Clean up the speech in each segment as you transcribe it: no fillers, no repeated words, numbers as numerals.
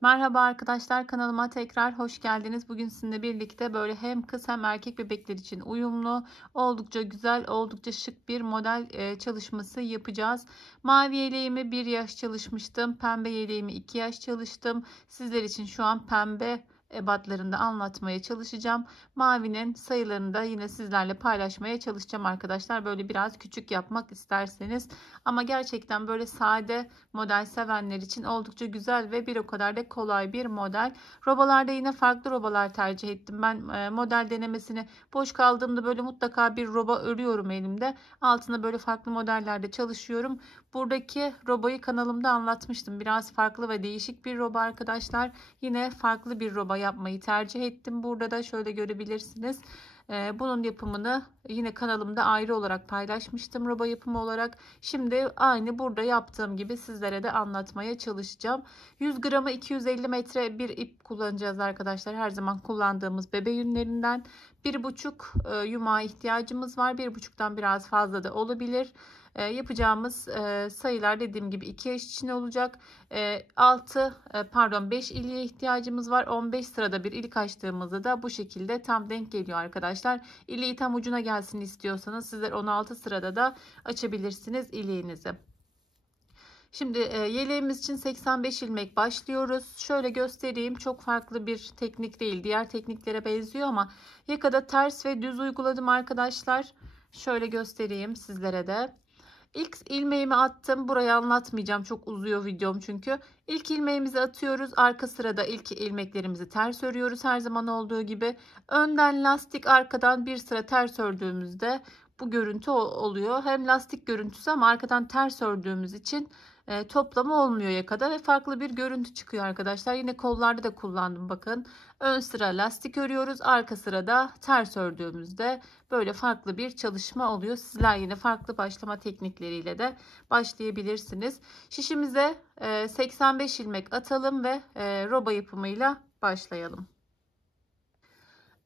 Merhaba arkadaşlar, kanalıma tekrar hoş geldiniz. Bugün sizinle birlikte böyle hem kız hem erkek bebekler için uyumlu, oldukça güzel, oldukça şık bir model çalışması yapacağız. Mavi yeleğimi 1 yaş çalışmıştım. Pembe yeleğimi 2 yaş çalıştım. Sizler için şu an pembe ebatlarında anlatmaya çalışacağım. Mavinin sayılarını da yine sizlerle paylaşmaya çalışacağım arkadaşlar. Böyle biraz küçük yapmak isterseniz. Ama gerçekten böyle sade model sevenler için oldukça güzel ve bir o kadar da kolay bir model. Robalarda yine farklı robalar tercih ettim. Ben model denemesini boş kaldığımda böyle mutlaka bir roba örüyorum elimde. Altına böyle farklı modellerde çalışıyorum. Buradaki robayı kanalımda anlatmıştım. Biraz farklı ve değişik bir roba arkadaşlar. Yine farklı bir roba yapmayı tercih ettim. Burada da şöyle görebilirsiniz. Bunun yapımını yine kanalımda ayrı olarak paylaşmıştım roba yapımı olarak. Şimdi aynı burada yaptığım gibi sizlere de anlatmaya çalışacağım. 100 gramı 250 metre bir ip kullanacağız arkadaşlar. Her zaman kullandığımız bebe yünlerinden. 1,5 yumağa ihtiyacımız var. 1,5'tan biraz fazla da olabilir. Yapacağımız sayılar dediğim gibi 2 yaş için olacak. 5 iliğe ihtiyacımız var. 15 sırada bir ilik açtığımızda da bu şekilde tam denk geliyor arkadaşlar. İliği tam ucuna gelsin istiyorsanız sizler 16 sırada da açabilirsiniz iliğinizi. Şimdi yeleğimiz için 85 ilmek başlıyoruz. Şöyle göstereyim. Çok farklı bir teknik değil. Diğer tekniklere benziyor ama yakada ters ve düz uyguladım arkadaşlar. Şöyle göstereyim sizlere de. İlk ilmeğimi attım. Burayı anlatmayacağım. Çok uzuyor videom çünkü. İlk ilmeğimizi atıyoruz. Arka sırada ilk ilmeklerimizi ters örüyoruz. Her zaman olduğu gibi. Önden lastik, arkadan bir sıra ters ördüğümüzde bu görüntü oluyor. Hem lastik görüntüsü ama arkadan ters ördüğümüz için toplama olmuyor yakada ve farklı bir görüntü çıkıyor arkadaşlar. Yine kollarda da kullandım bakın. Ön sıra lastik örüyoruz. Arka sırada ters ördüğümüzde böyle farklı bir çalışma oluyor. Sizler yine farklı başlama teknikleriyle de başlayabilirsiniz. Şişimize 85 ilmek atalım ve roba yapımıyla başlayalım.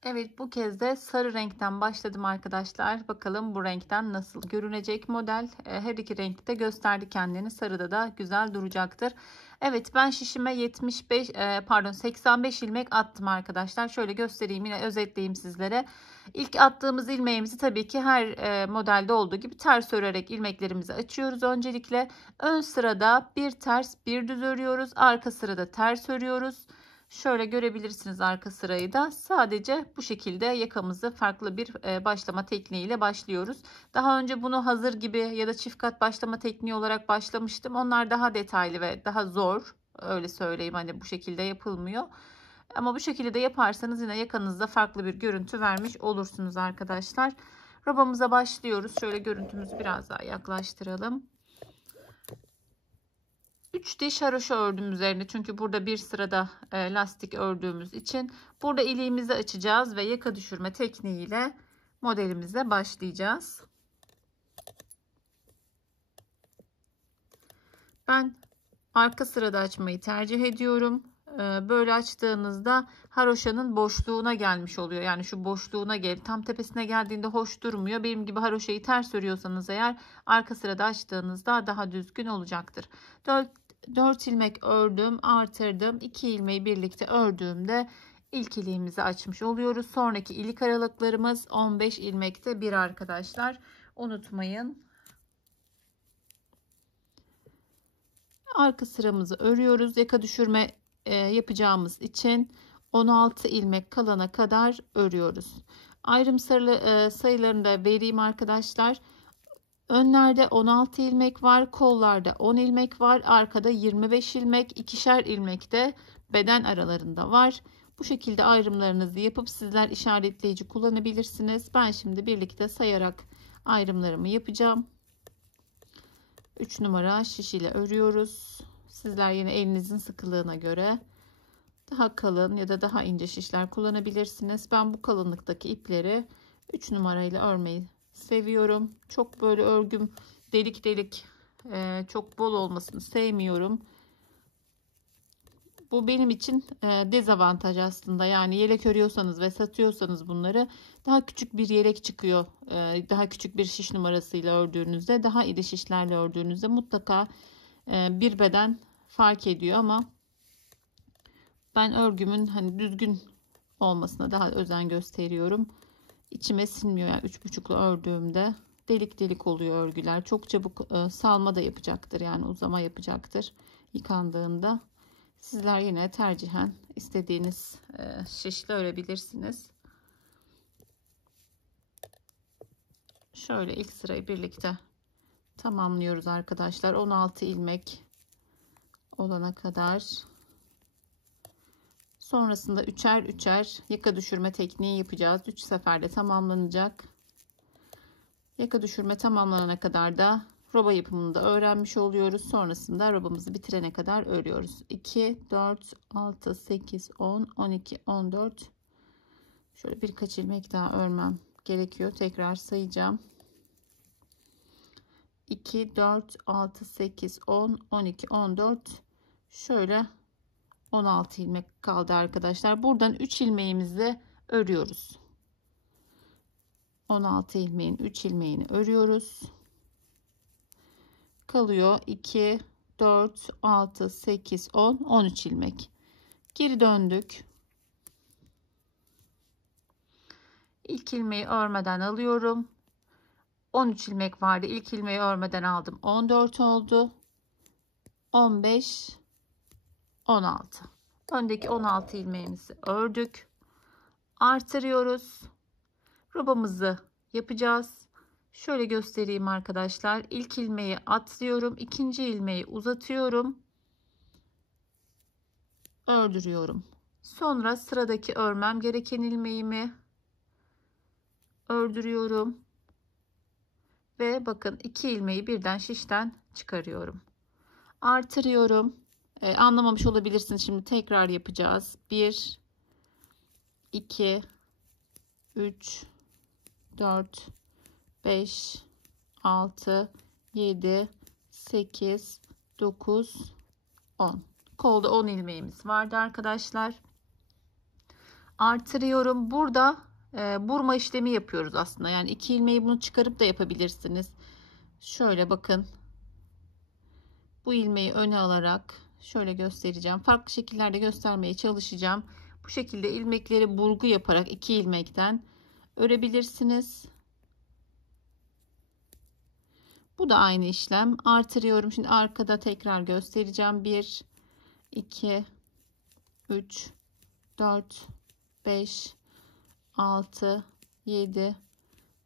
Evet, bu kez de sarı renkten başladım arkadaşlar. Bakalım bu renkten nasıl görünecek model. Her iki renkte gösterdi kendini. Sarıda da güzel duracaktır. Evet, ben şişime 85 ilmek attım arkadaşlar. Şöyle göstereyim, yine özetleyeyim sizlere. İlk attığımız ilmeğimizi tabii ki her modelde olduğu gibi ters örerek ilmeklerimizi açıyoruz. Öncelikle ön sırada bir ters bir düz örüyoruz. Arka sırada ters örüyoruz. Şöyle görebilirsiniz arka sırayı da. Sadece bu şekilde yakamızı farklı bir başlama tekniğiyle başlıyoruz. Daha önce bunu hazır gibi ya da çift kat başlama tekniği olarak başlamıştım. Onlar daha detaylı ve daha zor. Öyle söyleyeyim, hani bu şekilde yapılmıyor. Ama bu şekilde de yaparsanız yine yakanızda farklı bir görüntü vermiş olursunuz arkadaşlar. Robamıza başlıyoruz. Şöyle görüntümüzü biraz daha yaklaştıralım. 3 diş haroşa ördüm üzerine, çünkü burada bir sırada lastik ördüğümüz için. Burada iliğimizi açacağız ve yaka düşürme tekniğiyle modelimize başlayacağız. Ben arka sırada açmayı tercih ediyorum. Böyle açtığınızda haroşanın boşluğuna gelmiş oluyor. Yani şu boşluğuna tam tepesine geldiğinde hoş durmuyor. Benim gibi haroşayı ters örüyorsanız eğer arka sırada açtığınızda daha düzgün olacaktır. 4 ilmek ördüm, artırdım. 2 ilmeği birlikte ördüğümde ilk iliğimizi açmış oluyoruz. Sonraki ilik aralıklarımız 15 ilmekte bir arkadaşlar. Unutmayın. Arka sıramızı örüyoruz. Yaka düşürme yapacağımız için 16 ilmek kalana kadar örüyoruz. Ayrım sayılarını da vereyim arkadaşlar. Önlerde 16 ilmek var, kollarda 10 ilmek var, arkada 25 ilmek, ikişer ilmek de beden aralarında var. Bu şekilde ayrımlarınızı yapıp sizler işaretleyici kullanabilirsiniz. Ben şimdi birlikte sayarak ayrımlarımı yapacağım. 3 numara şiş ile örüyoruz. Sizler yine elinizin sıkılığına göre daha kalın ya da daha ince şişler kullanabilirsiniz. Ben bu kalınlıktaki ipleri 3 numarayla örmeyi seviyorum. Çok böyle örgüm delik delik çok bol olmasını sevmiyorum. Bu benim için dezavantaj aslında. Yani yelek örüyorsanız ve satıyorsanız bunları, daha küçük bir yelek çıkıyor. Daha küçük bir şiş numarasıyla ördüğünüzde, daha iri şişlerle ördüğünüzde mutlaka bir beden fark ediyor ama Ben örgümün hani düzgün olmasına daha özen gösteriyorum. İçime sinmiyor yani 3,5'lu ördüğümde delik delik oluyor örgüler. Çok çabuk salma da yapacaktır yani uzama yapacaktır yıkandığında. Sizler yine tercihen istediğiniz şişle örebilirsiniz. Şöyle ilk sırayı birlikte tamamlıyoruz arkadaşlar. 16 ilmek olana kadar. Sonrasında üçer üçer yaka düşürme tekniği yapacağız. 3 seferde tamamlanacak. Yaka düşürme tamamlanana kadar da roba yapımını da öğrenmiş oluyoruz. Sonrasında robamızı bitirene kadar örüyoruz. 2, 4, 6, 8, 10, 12, 14. Şöyle birkaç ilmek daha örmem gerekiyor. Tekrar sayacağım. 2, 4, 6, 8, 10, 12, 14. Şöyle 16 ilmek kaldı arkadaşlar. Buradan 3 ilmeğimizi örüyoruz. 16 ilmeğin 3 ilmeğini örüyoruz. Kalıyor 2, 4, 6, 8, 10, 13 ilmek. Geri döndük. İlk ilmeği örmeden alıyorum. 13 ilmek vardı. İlk ilmeği örmeden aldım. 14 oldu. 15, 16. Öndeki 16 ilmeğimizi ördük. Artırıyoruz. Robamızı yapacağız. Şöyle göstereyim arkadaşlar. İlk ilmeği atlıyorum. İkinci ilmeği uzatıyorum. Ördürüyorum. Sonra sıradaki örmem gereken ilmeğimi ördürüyorum. Ve bakın 2 ilmeği birden şişten çıkarıyorum. Artırıyorum. Anlamamış olabilirsiniz. Şimdi tekrar yapacağız. 1, 2, 3, 4, 5, 6, 7, 8, 9, 10. Kolda 10 ilmeğimiz vardı arkadaşlar. Artırıyorum. Burada burma işlemi yapıyoruz aslında. Yani 2 ilmeği bunu çıkarıp da yapabilirsiniz. Şöyle bakın. Bu ilmeği öne alarak şöyle göstereceğim. Farklı şekillerde göstermeye çalışacağım. Bu şekilde ilmekleri burgu yaparak 2 ilmekten örebilirsiniz. Bu da aynı işlem. Artırıyorum. Şimdi arkada tekrar göstereceğim. 1, 2, 3, 4, 5, 6, 7,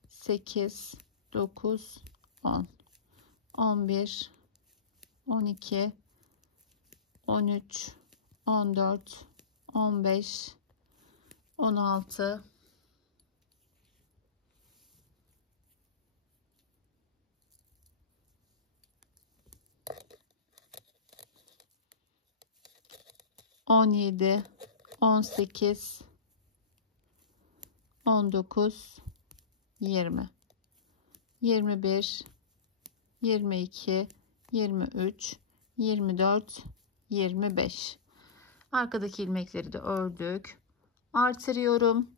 8, 9, 10, 11, 12, 13, 14, 15, 16, 17, 18, 19, 20, 21, 22, 23, 24, 25. Arkadaki ilmekleri de ördük. Artırıyorum.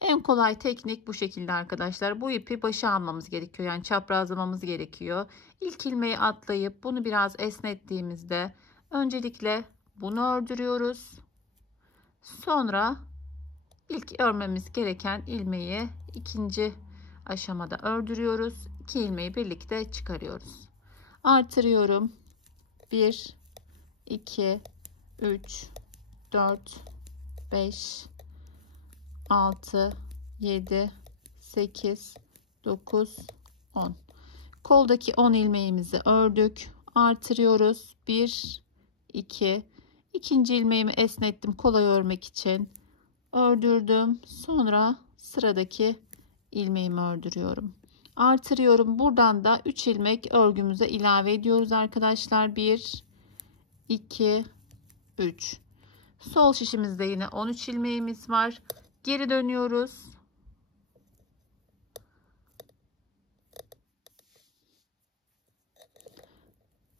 En kolay teknik bu şekilde arkadaşlar. Bu ipi başa almamız gerekiyor. Yani çaprazlamamız gerekiyor. İlk ilmeği atlayıp bunu biraz esnettiğimizde öncelikle bunu ördürüyoruz. Sonra ilk örmemiz gereken ilmeği ikinci aşamada ördürüyoruz. 2 ilmeği birlikte çıkarıyoruz. Artırıyorum. 1, 2, 3, 4, 5, 6, 7, 8, 9, 10. Koldaki 10 ilmeğimizi ördük. Artırıyoruz. 1, 2, ikinci ilmeğimi esnettim kolay örmek için. Ördürdüm. Sonra sıradaki ilmeğimi ördürüyorum. Artırıyorum. Buradan da 3 ilmek örgümüze ilave ediyoruz arkadaşlar. 1, 2, 3. Sol şişimizde yine 13 ilmeğimiz var. Geri dönüyoruz.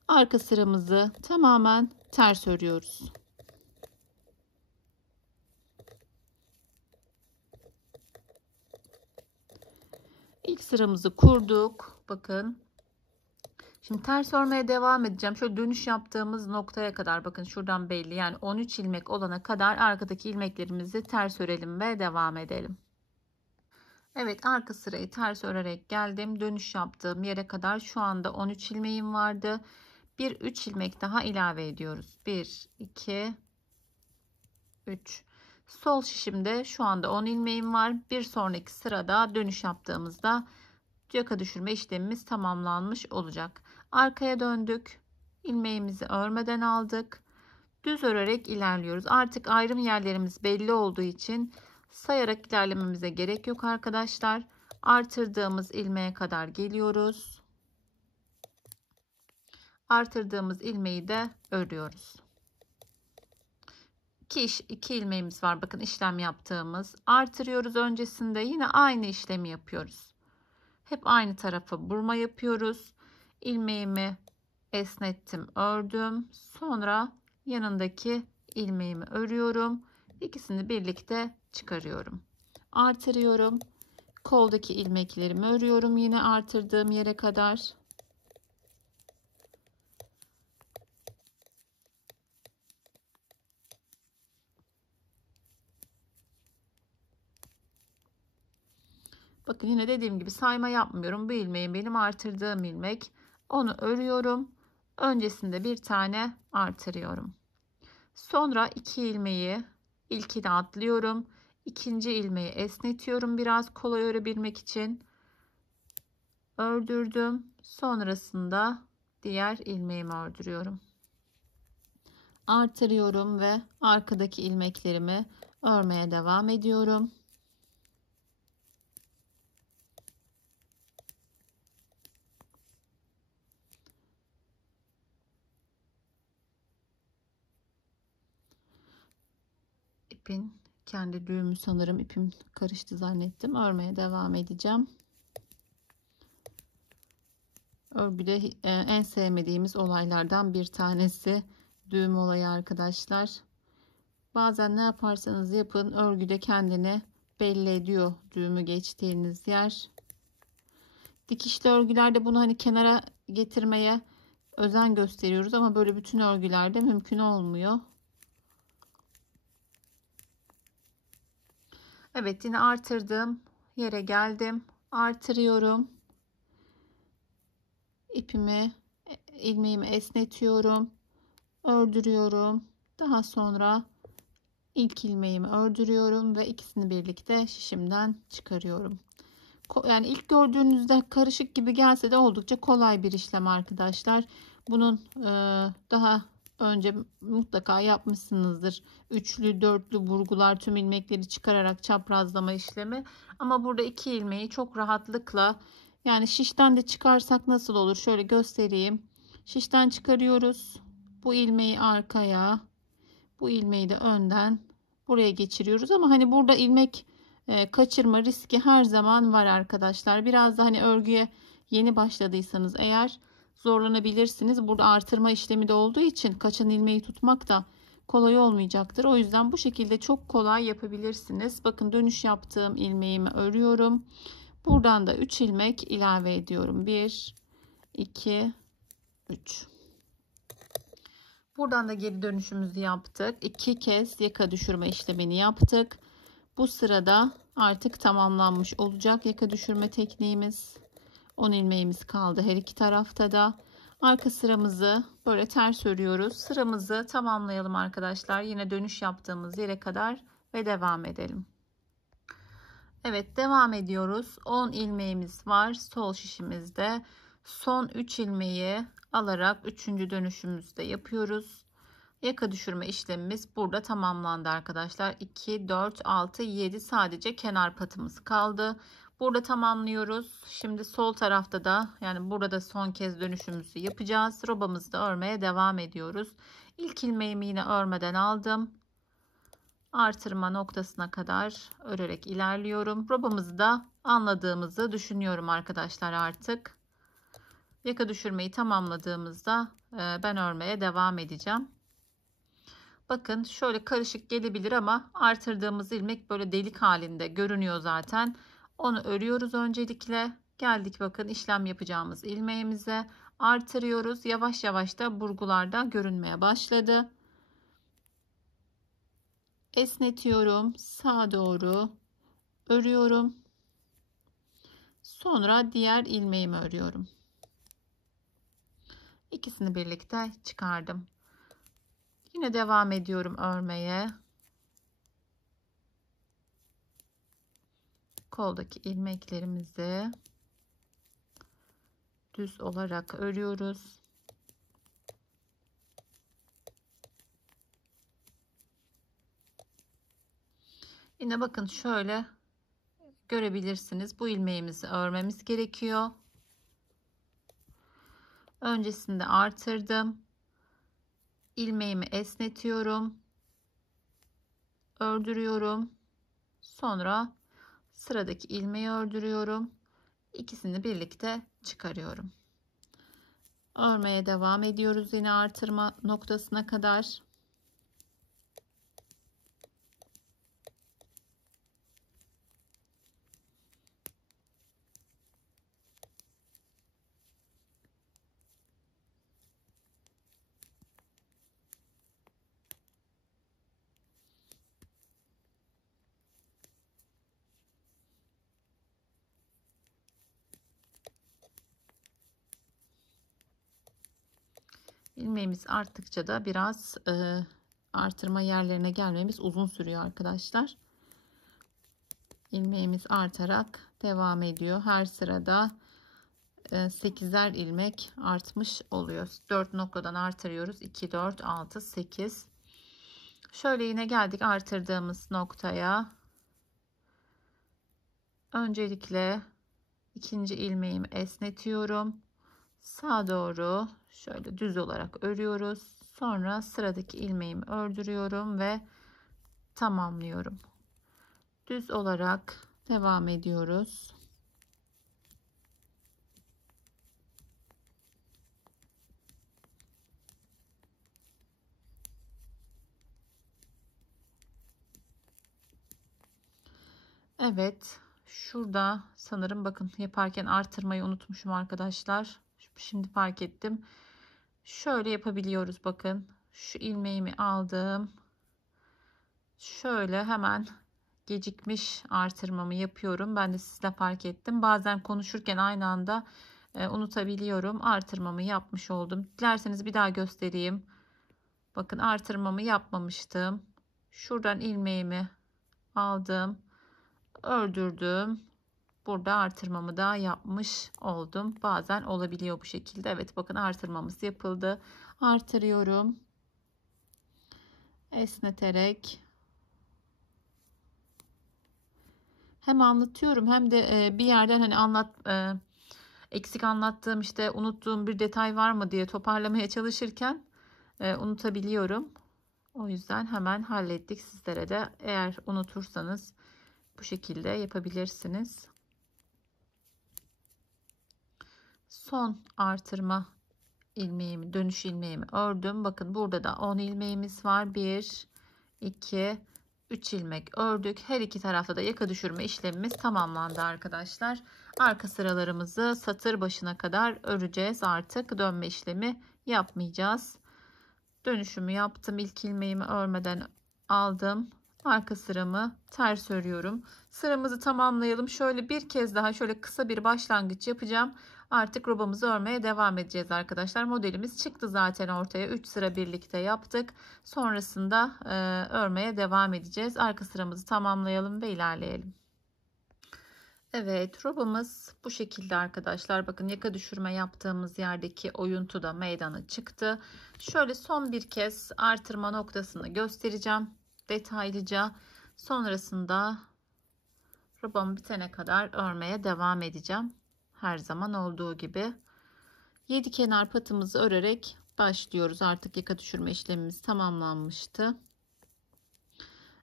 Arka sıramızı tamamen ters örüyoruz. İlk sıramızı kurduk. Bakın. Şimdi ters örmeye devam edeceğim. Şöyle dönüş yaptığımız noktaya kadar, bakın şuradan belli, yani 13 ilmek olana kadar arkadaki ilmeklerimizi ters örelim ve devam edelim. Evet, arka sırayı ters örerek geldim. Dönüş yaptığım yere kadar şu anda 13 ilmeğim vardı. Bir 3 ilmek daha ilave ediyoruz. 1 2 3. Sol şişimde şu anda 10 ilmeğim var. Bir sonraki sırada dönüş yaptığımızda yaka düşürme işlemimiz tamamlanmış olacak. Arkaya döndük. İlmeğimizi örmeden aldık. Düz örerek ilerliyoruz. Artık ayrım yerlerimiz belli olduğu için sayarak ilerlememize gerek yok arkadaşlar. Artırdığımız ilmeğe kadar geliyoruz. Artırdığımız ilmeği de örüyoruz. 2 ilmeğimiz var. Bakın işlem yaptığımız. Artırıyoruz öncesinde. Yine aynı işlemi yapıyoruz. Hep aynı tarafa burma yapıyoruz. İlmeğimi esnettim, ördüm. Sonra yanındaki ilmeğimi örüyorum. İkisini birlikte çıkarıyorum. Artırıyorum. Koldaki ilmeklerimi örüyorum yine artırdığım yere kadar. Bakın yine dediğim gibi sayma yapmıyorum. Bu ilmeğim benim artırdığım ilmek. Onu örüyorum. Öncesinde bir tane artırıyorum. Sonra 2 ilmeği, ilkini atlıyorum. İkinci ilmeği esnetiyorum biraz kolay örebilmek için. Ördürdüm. Sonrasında diğer ilmeğimi ördürüyorum. Artırıyorum ve arkadaki ilmeklerimi örmeye devam ediyorum. İpin kendi düğümü, sanırım ipim karıştı zannettim. Örmeye devam edeceğim. Örgüde en sevmediğimiz olaylardan bir tanesi düğüm olayı arkadaşlar. Bazen ne yaparsanız yapın örgüde kendini belli ediyor düğümü geçtiğiniz yer. Dikişli örgülerde bunu hani kenara getirmeye özen gösteriyoruz ama böyle bütün örgülerde mümkün olmuyor. Evet, yine artırdığım yere geldim. Artırıyorum. İpimi, ilmeğimi esnetiyorum. Ördürüyorum. Daha sonra ilk ilmeğimi ördürüyorum ve ikisini birlikte şişimden çıkarıyorum. Yani ilk gördüğünüzde karışık gibi gelse de oldukça kolay bir işlem arkadaşlar. Bunun daha önce mutlaka yapmışsınızdır. Üçlü, dörtlü vurgular, tüm ilmekleri çıkararak çaprazlama işlemi. Ama burada 2 ilmeği çok rahatlıkla, yani şişten de çıkarsak nasıl olur? Şöyle göstereyim. Şişten çıkarıyoruz. Bu ilmeği arkaya, bu ilmeği de önden buraya geçiriyoruz. Ama hani burada ilmek kaçırma riski her zaman var arkadaşlar. Biraz da hani örgüye yeni başladıysanız eğer zorlanabilirsiniz. Burada artırma işlemi de olduğu için kaçan ilmeği tutmak da kolay olmayacaktır. O yüzden bu şekilde çok kolay yapabilirsiniz. Bakın dönüş yaptığım ilmeğimi örüyorum. Buradan da 3 ilmek ilave ediyorum. 1 2 3. Buradan da geri dönüşümüzü yaptık. 2 kez yaka düşürme işlemini yaptık. Bu sırada artık tamamlanmış olacak yaka düşürme tekniğimiz. 10 ilmeğimiz kaldı her iki tarafta da. Arka sıramızı böyle ters örüyoruz. Sıramızı tamamlayalım arkadaşlar. Yine dönüş yaptığımız yere kadar ve devam edelim. Evet, devam ediyoruz. 10 ilmeğimiz var sol şişimizde. Son 3 ilmeği alarak 3. dönüşümüzde yapıyoruz. Yaka düşürme işlemimiz burada tamamlandı arkadaşlar. 2 4 6 7 sadece kenar patımız kaldı. Burada tamamlıyoruz. Şimdi sol tarafta da, yani burada son kez dönüşümüzü yapacağız. Robamızı da örmeye devam ediyoruz. İlk ilmeğimi yine örmeden aldım. Artırma noktasına kadar örerek ilerliyorum. Robamızı da anladığımızı düşünüyorum arkadaşlar artık. Yaka düşürmeyi tamamladığımızda ben örmeye devam edeceğim. Bakın şöyle karışık gelebilir ama artırdığımız ilmek böyle delik halinde görünüyor zaten. Onu örüyoruz öncelikle. Geldik bakın işlem yapacağımız ilmeğimize. artırıyoruz. Yavaş yavaş da burgularda görünmeye başladı. Esnetiyorum. Sağa doğru örüyorum. Sonra diğer ilmeğimi örüyorum. İkisini birlikte çıkardım. Yine devam ediyorum örmeye. Koldaki ilmeklerimizi düz olarak örüyoruz. Yine bakın şöyle görebilirsiniz. Bu ilmeğimizi örmemiz gerekiyor. Öncesinde artırdım. İlmeğimi esnetiyorum. Ördürüyorum. Sonra sıradaki ilmeği ördürüyorum. İkisini birlikte çıkarıyorum. Örmeye devam ediyoruz yine artırma noktasına kadar. İlmeğimiz arttıkça da biraz artırma yerlerine gelmemiz uzun sürüyor arkadaşlar. İlmeğimiz artarak devam ediyor. Her sırada 8'er ilmek artmış oluyor. 4 noktadan artırıyoruz. 2, 4, 6, 8. Şöyle yine geldik artırdığımız noktaya. Öncelikle ikinci ilmeğimi esnetiyorum. Sağa doğru şöyle düz olarak örüyoruz. Sonra sıradaki ilmeğimi ördürüyorum ve tamamlıyorum. Düz olarak devam ediyoruz. Evet, şurada sanırım bakın yaparken artırmayı unutmuşum arkadaşlar. Şimdi fark ettim. Şöyle yapabiliyoruz bakın. Şu ilmeğimi aldım. Şöyle hemen gecikmiş artırmamı yapıyorum. Ben de sizle fark ettim. Bazen konuşurken aynı anda unutabiliyorum. Artırmamı yapmış oldum. Dilerseniz bir daha göstereyim. Bakın artırmamı yapmamıştım. Şuradan ilmeğimi aldım. Ördürdüm. Burada artırmamı da yapmış oldum. Bazen olabiliyor bu şekilde. Evet bakın artırmamız yapıldı. Artırıyorum. Esneterek. Hem anlatıyorum hem de bir yerden hani eksik anlattığım işte unuttuğum bir detay var mı diye toparlamaya çalışırken unutabiliyorum. O yüzden hemen hallettik. Sizlere de eğer unutursanız bu şekilde yapabilirsiniz. Son artırma ilmeğimi, dönüş ilmeğimi ördüm. Bakın burada da 10 ilmeğimiz var. 1, 2, 3 ilmek ördük. Her iki tarafta da yaka düşürme işlemimiz tamamlandı arkadaşlar. Arka sıralarımızı satır başına kadar öreceğiz. Artık dönme işlemi yapmayacağız. Dönüşümü yaptım. İlk ilmeğimi örmeden aldım. Arka sıramı ters örüyorum. Sıramızı tamamlayalım. Şöyle bir kez daha şöyle kısa bir başlangıç yapacağım. Artık robamızı örmeye devam edeceğiz arkadaşlar. Modelimiz çıktı zaten ortaya. 3 sıra birlikte yaptık. Sonrasında örmeye devam edeceğiz. Arka sıramızı tamamlayalım ve ilerleyelim. Evet, robamız bu şekilde arkadaşlar. Bakın yaka düşürme yaptığımız yerdeki oyuntu da meydana çıktı. Şöyle son bir kez artırma noktasını göstereceğim detaylıca. Sonrasında robam bitene kadar örmeye devam edeceğim. Her zaman olduğu gibi. 7 kenar patımızı örerek başlıyoruz. Artık yaka düşürme işlemimiz tamamlanmıştı.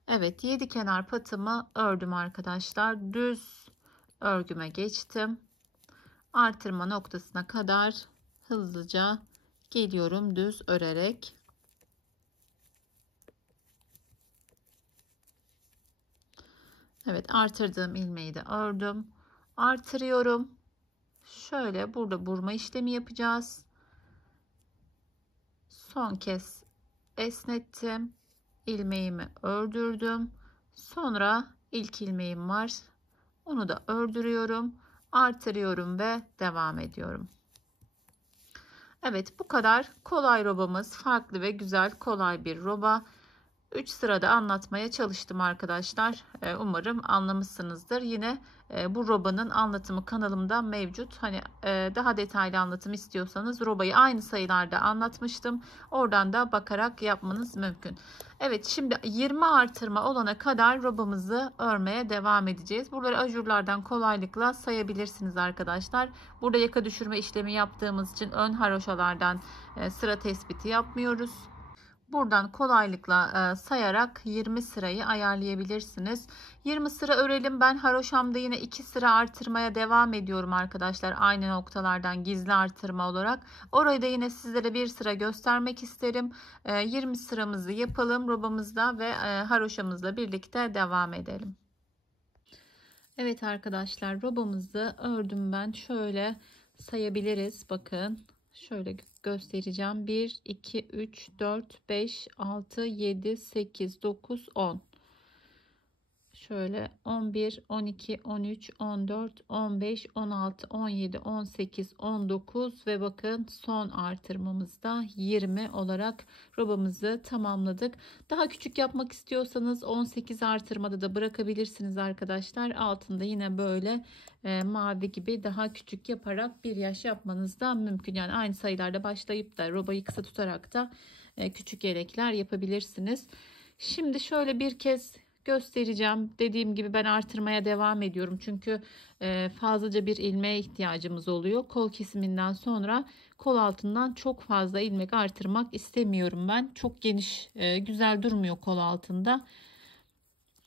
Evet, 7 kenar patımı ördüm arkadaşlar. Düz örgüme geçtim. Artırma noktasına kadar hızlıca geliyorum düz örerek. Evet, artırdığım ilmeği de ördüm. Artırıyorum. Şöyle burada burma işlemi yapacağız. Son kez esnettim. İlmeğimi ördürdüm. Sonra ilk ilmeğim var. Onu da ördürüyorum. Artırıyorum ve devam ediyorum. Evet, bu kadar kolay robamız. Farklı ve güzel, kolay bir roba. 3 sırada anlatmaya çalıştım arkadaşlar. Umarım anlamışsınızdır. Yine bu robanın anlatımı kanalımda mevcut. Hani daha detaylı anlatım istiyorsanız robayı aynı sayılarda anlatmıştım. Oradan da bakarak yapmanız mümkün. Evet, şimdi 20 artırma olana kadar robamızı örmeye devam edeceğiz. Buraları ajurlardan kolaylıkla sayabilirsiniz arkadaşlar. Burada yaka düşürme işlemi yaptığımız için ön haroşalardan sıra tespiti yapmıyoruz. Buradan kolaylıkla sayarak 20 sırayı ayarlayabilirsiniz. 20 sıra örelim. Ben haroşamda yine 2 sıra artırmaya devam ediyorum arkadaşlar. Aynı noktalardan gizli artırma olarak. Orayı da yine sizlere bir sıra göstermek isterim. 20 sıramızı yapalım robamızda ve haroşamızla birlikte devam edelim. Evet arkadaşlar, robamızı ördüm ben. Şöyle sayabiliriz. Bakın. Şöyle göstereceğim. 1, 2, 3, 4, 5, 6, 7, 8, 9, 10. Şöyle 11, 12, 13, 14, 15, 16, 17, 18, 19 ve bakın son artırmamızda 20 olarak robamızı tamamladık. Daha küçük yapmak istiyorsanız 18 artırmada da bırakabilirsiniz arkadaşlar. Altında yine böyle mavi gibi daha küçük yaparak bir yaş yapmanız da mümkün. Yani aynı sayılarda başlayıp da robayı kısa tutarak da küçük yelekler yapabilirsiniz. Şimdi şöyle bir kez göstereceğim. Dediğim gibi ben artırmaya devam ediyorum. Çünkü fazlaca bir ilmeğe ihtiyacımız oluyor. Kol kesiminden sonra kol altından çok fazla ilmek artırmak istemiyorum ben. Çok geniş, güzel durmuyor kol altında.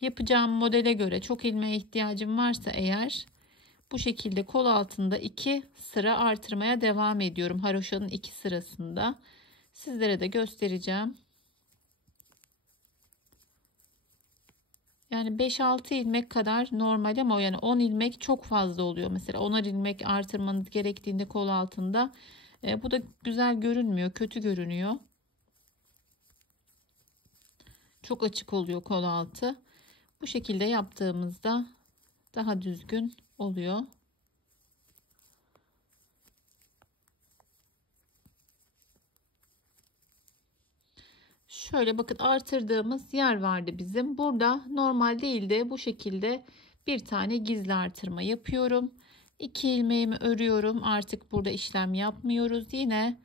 Yapacağım modele göre çok ilmeğe ihtiyacım varsa eğer bu şekilde kol altında 2 sıra artırmaya devam ediyorum. Haroşanın 2 sırasında. Sizlere de göstereceğim. Yani 5-6 ilmek kadar normal ama yani 10 ilmek çok fazla oluyor. Mesela 10'ar ilmek artırmanız gerektiğinde kol altında. Bu da güzel görünmüyor, kötü görünüyor. Çok açık oluyor kol altı. Bu şekilde yaptığımızda daha düzgün oluyor. Şöyle bakın, artırdığımız yer vardı bizim. Burada normal değil de bu şekilde bir tane gizli artırma yapıyorum. 2 ilmeğimi örüyorum. Artık burada işlem yapmıyoruz. Yine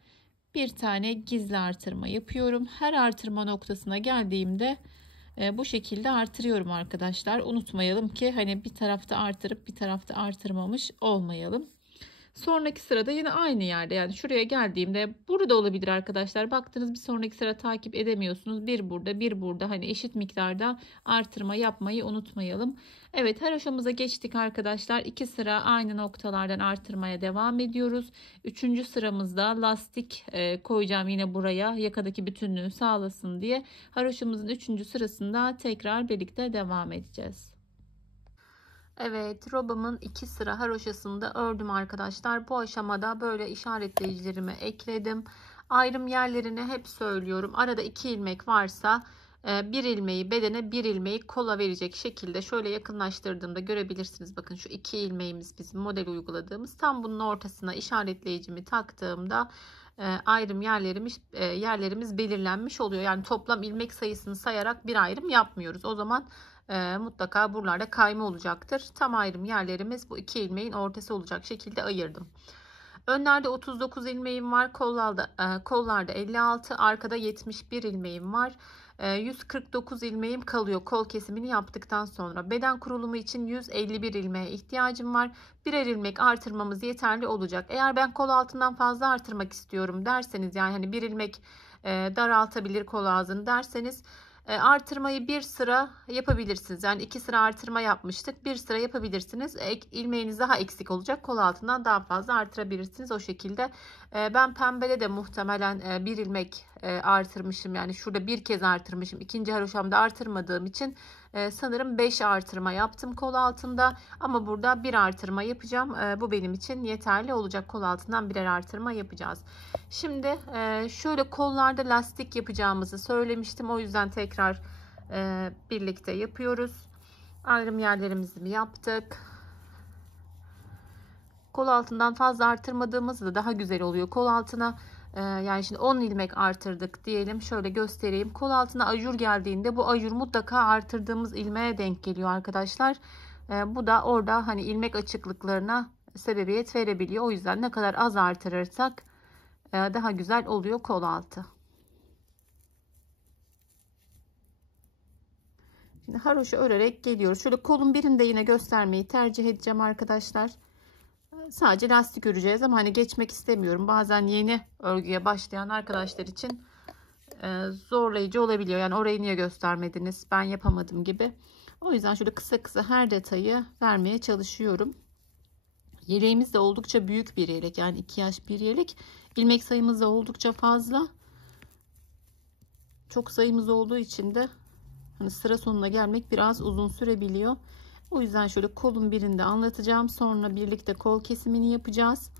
bir tane gizli artırma yapıyorum. Her artırma noktasına geldiğimde bu şekilde artırıyorum arkadaşlar. Unutmayalım ki hani bir tarafta artırıp bir tarafta artırmamış olmayalım. Sonraki sırada yine aynı yerde, yani şuraya geldiğimde burada olabilir arkadaşlar. Baktınız bir sonraki sıra takip edemiyorsunuz. Bir burada, bir burada, hani eşit miktarda artırma yapmayı unutmayalım. Evet, her aşamamıza geçtik arkadaşlar. 2 sıra aynı noktalardan artırmaya devam ediyoruz. 3. sıramızda lastik koyacağım yine buraya, yakadaki bütünlüğü sağlasın diye. Haroşamızın 3. sırasında tekrar birlikte devam edeceğiz. Evet, robamın 2 sıra haroşasını ördüm arkadaşlar. Bu aşamada böyle işaretleyicilerimi ekledim. Ayrım yerlerini hep söylüyorum. Arada 2 ilmek varsa bir ilmeği bedene, bir ilmeği kola verecek şekilde şöyle yakınlaştırdığımda görebilirsiniz. Bakın şu 2 ilmeğimiz bizim model uyguladığımız. Tam bunun ortasına işaretleyicimi taktığımda ayrım yerlerimiz belirlenmiş oluyor. Yani toplam ilmek sayısını sayarak bir ayrım yapmıyoruz. O zaman mutlaka buralarda kayma olacaktır. Tam ayrım yerlerimiz bu 2 ilmeğin ortası olacak şekilde ayırdım. Önlerde 39 ilmeğim var. Kollarda 56, arkada 71 ilmeğim var. 149 ilmeğim kalıyor kol kesimini yaptıktan sonra. Beden kurulumu için 151 ilmeğe ihtiyacım var. Birer ilmek artırmamız yeterli olacak. Eğer ben kol altından fazla artırmak istiyorum derseniz, yani hani bir ilmek daraltabilir kol ağzını derseniz, artırmayı bir sıra yapabilirsiniz. Yani 2 sıra artırma yapmıştık. Bir sıra yapabilirsiniz. İlmeğiniz daha eksik olacak. Kol altından daha fazla artırabilirsiniz o şekilde. Ben pembede de muhtemelen bir ilmek artırmışım. Yani şurada bir kez artırmışım. İkinci haroşamda artırmadığım için sanırım 5 artırma yaptım kol altında. Ama burada bir artırma yapacağım. Bu benim için yeterli olacak. Kol altından birer artırma yapacağız. Şimdi şöyle kollarda lastik yapacağımızı söylemiştim. O yüzden tekrar birlikte yapıyoruz. Ayrım yerlerimizi yaptık. Kol altından fazla artırmadığımızda daha güzel oluyor. Kol altına yani şimdi 10 ilmek artırdık diyelim. Şöyle göstereyim. Kol altına ajur geldiğinde bu ajur mutlaka artırdığımız ilmeğe denk geliyor arkadaşlar. Bu da orada hani ilmek açıklıklarına sebebiyet verebiliyor. O yüzden ne kadar az artırırsak daha güzel oluyor kol altı. Şimdi haroşa örerek geliyoruz. Şöyle kolun birinde yine göstermeyi tercih edeceğim arkadaşlar. Sadece lastik öreceğiz ama hani geçmek istemiyorum. Bazen yeni örgüye başlayan arkadaşlar için zorlayıcı olabiliyor. Yani orayı niye göstermediniz, ben yapamadım gibi. O yüzden şöyle kısa kısa her detayı vermeye çalışıyorum. Yeleğimiz de oldukça büyük bir yelek. Yani 2 yaş bir yelek. İlmek sayımız da oldukça fazla. Çok sayımız olduğu için de hani sıra sonuna gelmek biraz uzun sürebiliyor. O yüzden şöyle kolun birinde anlatacağım. Sonra birlikte kol kesimini yapacağız.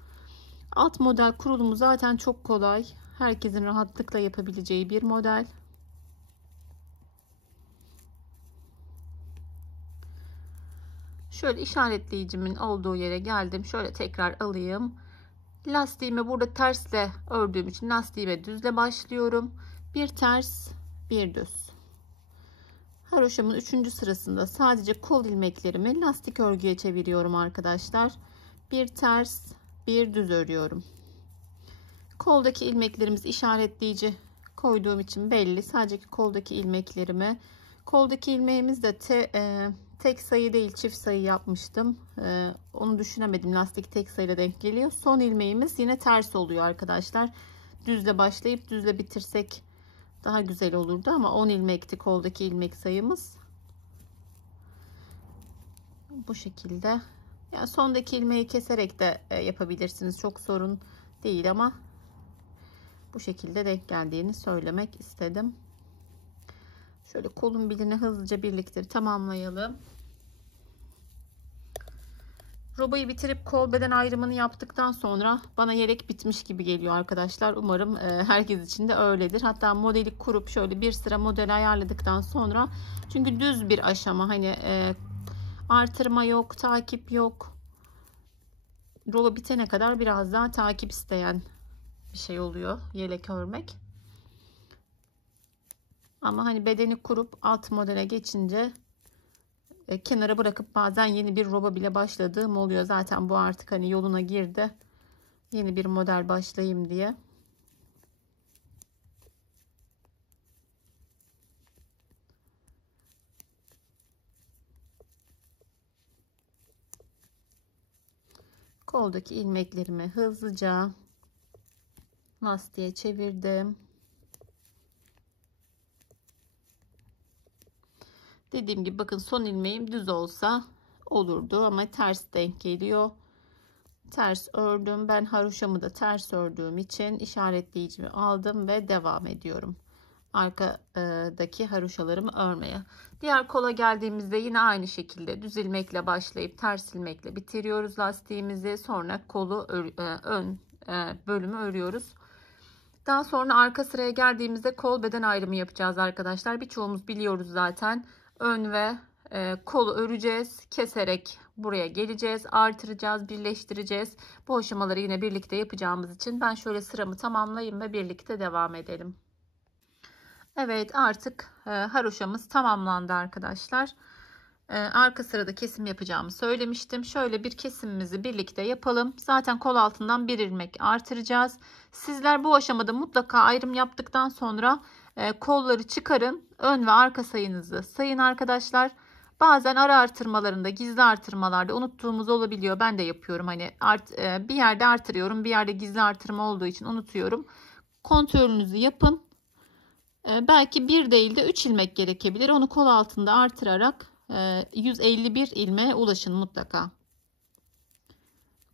Alt model kurulumu zaten çok kolay. Herkesin rahatlıkla yapabileceği bir model. Şöyle işaretleyicimin olduğu yere geldim. Şöyle tekrar alayım. Lastiğimi burada tersle ördüğüm için lastiğime düzle başlıyorum. Bir ters, bir düz. Haroşamın 3. sırasında sadece kol ilmeklerimi lastik örgüye çeviriyorum arkadaşlar. Bir ters, bir düz örüyorum. Koldaki ilmeklerimiz işaretleyici koyduğum için belli. Sadece koldaki ilmeklerimi. Koldaki ilmeğimiz de tek sayı değil çift sayı yapmıştım. Onu düşünemedim. Lastik tek sayıyla denk geliyor. Son ilmeğimiz yine ters oluyor arkadaşlar. Düzle başlayıp düzle bitirsek daha güzel olurdu ama 10 ilmekti koldaki ilmek sayımız. Bu şekilde. Yani sondaki ilmeği keserek de yapabilirsiniz. Çok sorun değil ama bu şekilde denk geldiğini söylemek istedim. Şöyle kolun birini hızlıca birlikte tamamlayalım. Robayı bitirip kol beden ayrımını yaptıktan sonra bana yelek bitmiş gibi geliyor arkadaşlar. Umarım herkes için de öyledir. Hatta modeli kurup şöyle bir sıra model ayarladıktan sonra, çünkü düz bir aşama, hani artırma yok, takip yok. Roba bitene kadar biraz daha takip isteyen bir şey oluyor yelek örmek. Ama hani bedeni kurup alt modele geçince kenara bırakıp bazen yeni bir roba bile başladığım oluyor. Zaten bu artık hani yoluna girdi. Yeni bir model başlayayım diye. Koldaki ilmeklerimi hızlıca lastiğe çevirdim. Dediğim gibi bakın, son ilmeğim düz olsa olurdu ama ters denk geliyor. Ters ördüm. Ben haroşamı da ters ördüğüm için işaretleyicimi aldım ve devam ediyorum arkadaki haroşalarımı örmeye. Diğer kola geldiğimizde yine aynı şekilde düz ilmekle başlayıp ters ilmekle bitiriyoruz lastiğimizi. Sonra kolu ön bölümü örüyoruz. Daha sonra arka sıraya geldiğimizde kol beden ayrımı yapacağız arkadaşlar. Birçoğumuz biliyoruz zaten. Ön ve kolu öreceğiz. Keserek buraya geleceğiz. Artıracağız, birleştireceğiz. Bu aşamaları yine birlikte yapacağımız için ben şöyle sıramı tamamlayayım ve birlikte devam edelim. Evet, artık haroşamız tamamlandı arkadaşlar. Arka sırada kesim yapacağımı söylemiştim. Şöyle bir kesimimizi birlikte yapalım. Zaten kol altından bir ilmek artıracağız. Sizler bu aşamada mutlaka ayrım yaptıktan sonra kolları çıkarın. Ön ve arka sayınızı sayın arkadaşlar. Bazen ara artırmalarında, gizli artırmalarda unuttuğumuz olabiliyor. Ben de yapıyorum. Hani bir yerde artırıyorum, bir yerde gizli artırma olduğu için unutuyorum. Kontrolünüzü yapın. Belki bir değil de 3 ilmek gerekebilir. Onu kol altında artırarak 151 ilmeğe ulaşın mutlaka.